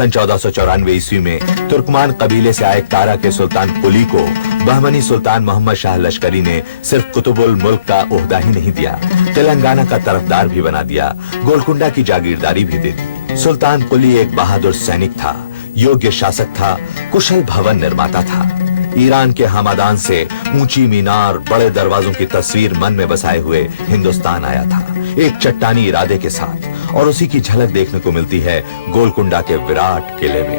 सन 1494 ईस्वी में तुर्कमान कबीले से आए कारा के सुल्तान कुली को बहमनी सुल्तान मोहम्मद शाह लश्करी ने सिर्फ कुतुबुल मुल्क का ओहदा ही नहीं दिया, तेलंगाना का तरफदार भी बना दिया, गोलकुंडा की जागीरदारी भी दे दी। सुल्तान कुली एक बहादुर सैनिक था, योग्य शासक था, कुशल भवन निर्माता था। ईरान के हमादान से ऊंची मीनार, बड़े दरवाजों की तस्वीर मन में बसाए हुए हिंदुस्तान आया था, एक चट्टानी इरादे के साथ, और उसी की झलक देखने को मिलती है गोलकुंडा के विराट किले में।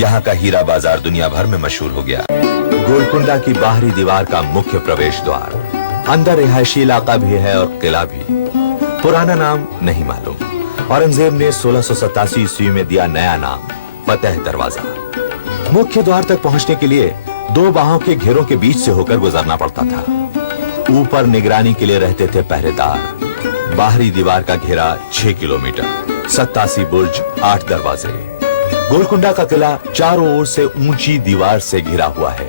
यहाँ का हीरा बाजार दुनिया भर में मशहूर हो गया। गोलकुंडा की बाहरी दीवार का मुख्य प्रवेश द्वार, अंदर रिहायशी इलाका भी है और किला भी। पुराना नाम नहीं मालूम। औरंगजेब ने 1687 ईस्वी में दिया नया नाम, फतेह दरवाजा। मुख्य द्वार तक पहुंचने के लिए दो बाहों के घेरों के बीच से होकर गुजरना पड़ता था। ऊपर निगरानी के लिए रहते थे पहरेदार। बाहरी दीवार का घेरा 6 किलोमीटर, 87 बुर्ज, 8 दरवाजे। गोलकुंडा का किला चारों ओर से ऊंची दीवार से घिरा हुआ है।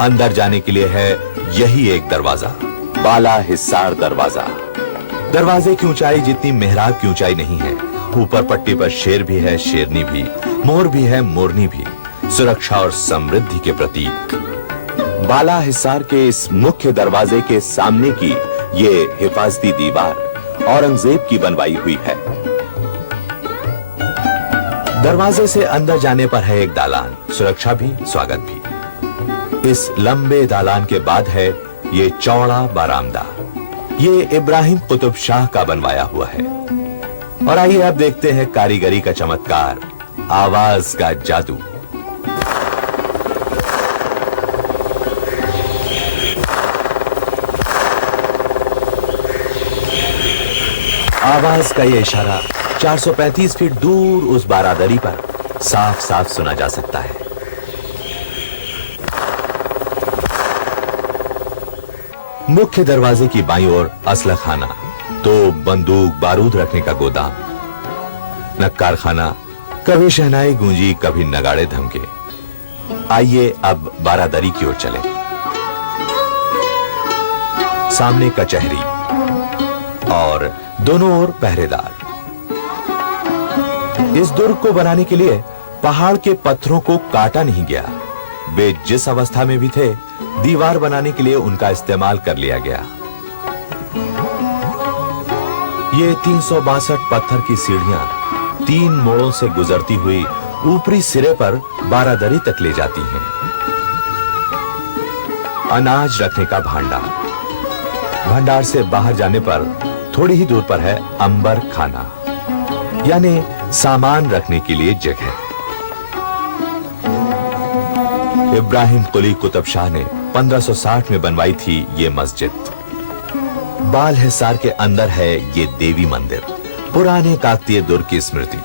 अंदर जाने के लिए है यही एक दरवाजा, बाला हिस्सार दरवाजा। दरवाजे की ऊंचाई जितनी मेहराब की ऊंचाई नहीं है। ऊपर पट्टी पर शेर भी है, शेरनी भी, मोर भी है, मोरनी भी, सुरक्षा और समृद्धि के प्रतीक। बाला हिस्सार के इस मुख्य दरवाजे के सामने की ये हिफाजती दीवार औरंगजेब की बनवाई हुई है। दरवाजे से अंदर जाने पर है एक दालान, सुरक्षा भी, स्वागत भी। इस लंबे दालान के बाद है ये चौड़ा बरामदा। ये इब्राहिम कुतुब शाह का बनवाया हुआ है। और आइए अब देखते हैं कारीगरी का चमत्कार, आवाज का जादू। आवाज का ये इशारा 435 फीट दूर उस बारादरी पर साफ साफ सुना जा सकता है। मुख्य दरवाजे की बाईं ओर असलह खाना, तो बंदूक बारूद रखने का गोदाम, नक्कार खाना, कभी शहनाई गूंजी, कभी नगाड़े धमके। आइए अब बारादरी की ओर चलें। सामने कचहरी और दोनों ओर पहरेदार। इस दुर्ग को बनाने के लिए पहाड़ के पत्थरों को काटा नहीं गया। वे जिस अवस्था में भी थे, दीवार बनाने के लिए उनका इस्तेमाल कर लिया गया। ये 362 पत्थर की सीढ़ियां 3 मोड़ों से गुजरती हुई ऊपरी सिरे पर बारादरी तक ले जाती हैं। अनाज रखने का भांडार, भंडार से बाहर जाने पर थोड़ी ही दूर पर है अंबर खाना, यानी सामान रखने के लिए जगह। इब्राहिम कुली कुतुब शाह ने 1560 में बनवाई थी ये मस्जिद। बाल हिसार के अंदर है ये देवी मंदिर, पुराने काकतीय दुर्ग की स्मृति।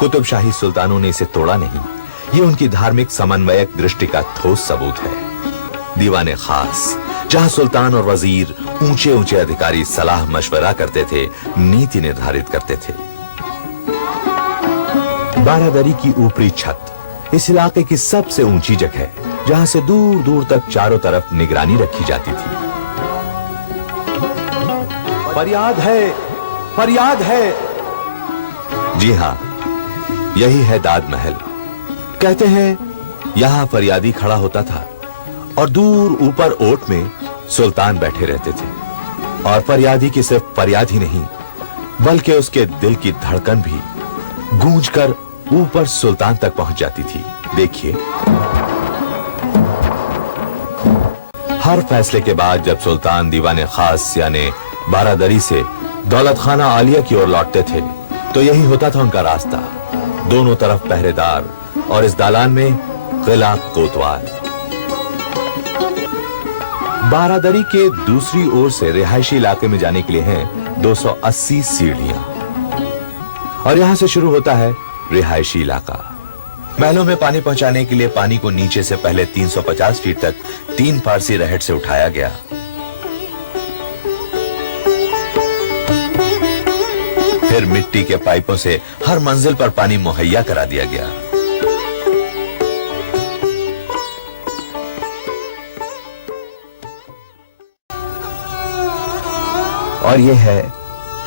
कुतुब शाही सुल्तानों ने इसे तोड़ा नहीं, ये उनकी धार्मिक समन्वयक दृष्टि का ठोस सबूत है। दीवाने खास, जहां सुल्तान और वजीर, ऊंचे ऊंचे अधिकारी सलाह मशवरा करते थे, नीति निर्धारित करते थे। बारादरी की ऊपरी छत इस इलाके की सबसे ऊंची जगह है, जहां से दूर दूर तक चारों तरफ निगरानी रखी जाती थी। फरियाद है, फरियाद है। जी हां, यही है दाद महल। कहते हैं यहां फरियादी खड़ा होता था और दूर ऊपर ओट में सुल्तान बैठे रहते थे। और फरियादी की सिर्फ फरियाद ही नहीं, बल्कि उसके दिल की धड़कन भी गूंजकर ऊपर सुल्तान तक पहुंच जाती थी। देखिए, हर फैसले के बाद जब सुल्तान दीवाने खास यानी बारादरी से दौलत खाना आलिया की ओर लौटते थे, तो यही होता था उनका रास्ता। दोनों तरफ पहरेदार और इस दालान में किला कोतवाल। बारादरी के दूसरी ओर से रिहायशी इलाके में जाने के लिए हैं 280 सीढ़ियां, और यहां से शुरू होता है रिहायशी इलाका। महलों में पानी पहुंचाने के लिए पानी को नीचे से पहले 350 फीट तक 3 फारसी रहट से उठाया गया। फिर मिट्टी के पाइपों से हर मंजिल पर पानी मुहैया करा दिया गया। और यह है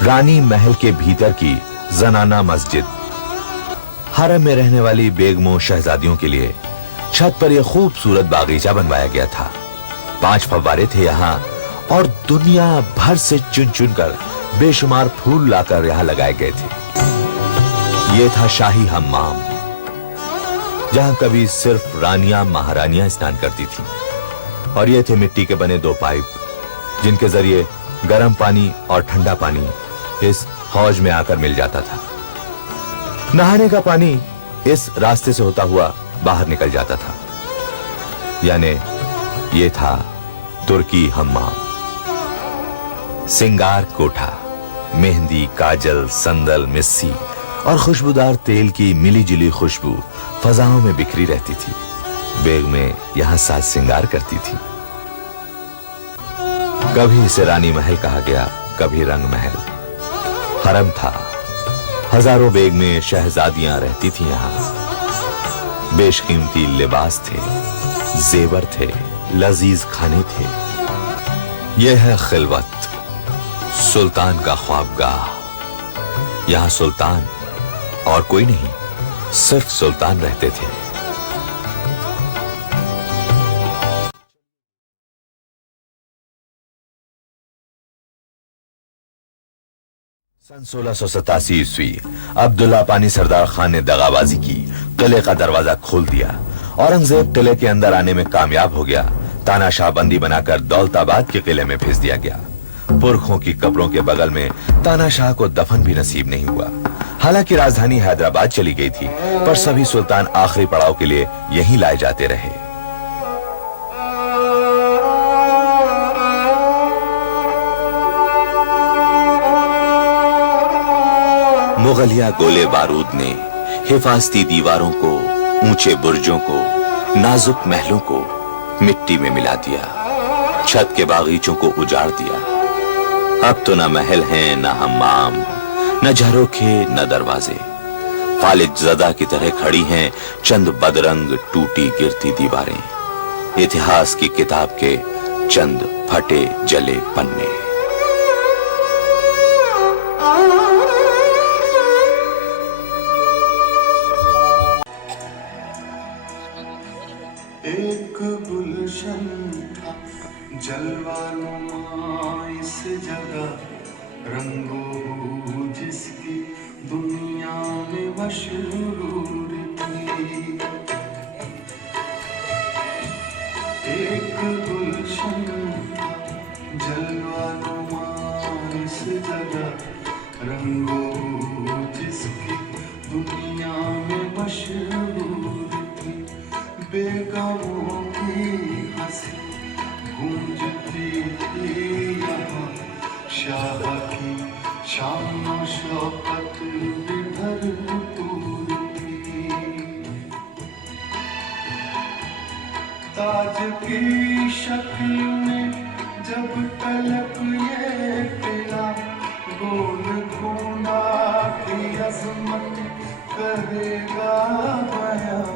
रानी महल के भीतर की जनाना मस्जिद। हरम में रहने वाली बेगमों शहजादियों के लिए छत पर यह खूबसूरत बागीचा बनवाया गया था। 5 फव्वारे थे यहाँ और दुनिया भर से चुन चुन कर बेशुमार फूल लाकर यहाँ लगाए गए थे। ये था शाही हम्माम, जहां कभी सिर्फ रानियां महारानियां स्नान करती थी। और ये थे मिट्टी के बने 2 पाइप, जिनके जरिए गर्म पानी और ठंडा पानी इस हौज में आकर मिल जाता था। नहाने का पानी इस रास्ते से होता हुआ बाहर निकल जाता था। यानी ये था तुर्की हम्माम। सिंगार कोठा, मेहंदी, काजल, संदल, मिस्सी और खुशबूदार तेल की मिली जुली खुशबू फजाओं में बिखरी रहती थी। बेगमें यहां साज सिंगार करती थी। कभी इसे रानी महल कहा गया, कभी रंग महल। हरम था, हजारों बेगमें शहजादियां रहती थी यहां। बेशकीमती लिबास थे, जेवर थे, लजीज खाने थे। यह है खिलवत, सुल्तान का ख्वाबगाह। यहां सुल्तान और कोई नहीं, सिर्फ सुल्तान रहते थे। सन 1687 ईस्वी अब्दुल्ला पानी सरदार खान ने दगाबाजी की, किले का दरवाजा खोल दिया। औरंगजेब किले के अंदर आने में कामयाब हो गया। तानाशाह बंदी बनाकर दौलताबाद के किले में भेज दिया गया। पुरखों की कब्रों के बगल में तानाशाह को दफन भी नसीब नहीं हुआ। हालांकि राजधानी हैदराबाद चली गई थी, पर सभी सुल्तान आखिरी पड़ाव के लिए यहीं लाए जाते रहे। मुगलिया गोले बारूद ने हिफाजती दीवारों को, ऊंचे बुर्जों को, नाजुक महलों को मिट्टी में मिला दिया। छत के बागीचों को उजाड़ दिया। अब तो न महल हैं, न हम्माम, न झरोखे, न दरवाजे। फालिज ज़दा की तरह खड़ी हैं चंद बदरंग टूटी गिरती दीवारें। इतिहास की किताब के चंद फटे जले पन्ने। एक गुलशन था जलवानुमा इस जगह, रंगों जिसकी दुनिया में मशहूर थी। एक गुलशन था जलवानुमा इस जगह, रंगों जिसकी दुनिया में मशहूर थी। बेगमों की हंसी गूंजती थी यहाँ, शाह की शान और शौकत भी भरपूर थी। ताज की शक्ल में जब तलक ये किला, गोल घूंडा की अजमत करेगा बयां,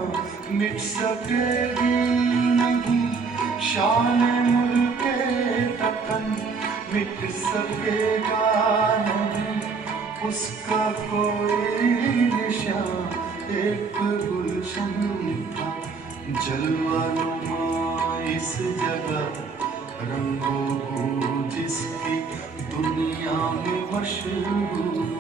मिट सकेगी नहीं शान मुल्के तकन, मिट सकेगा नहीं उसका कोई निशान। एक गुलशन था जलवानुमा इस जगह, रंगों जिसकी दुनिया में मशहूर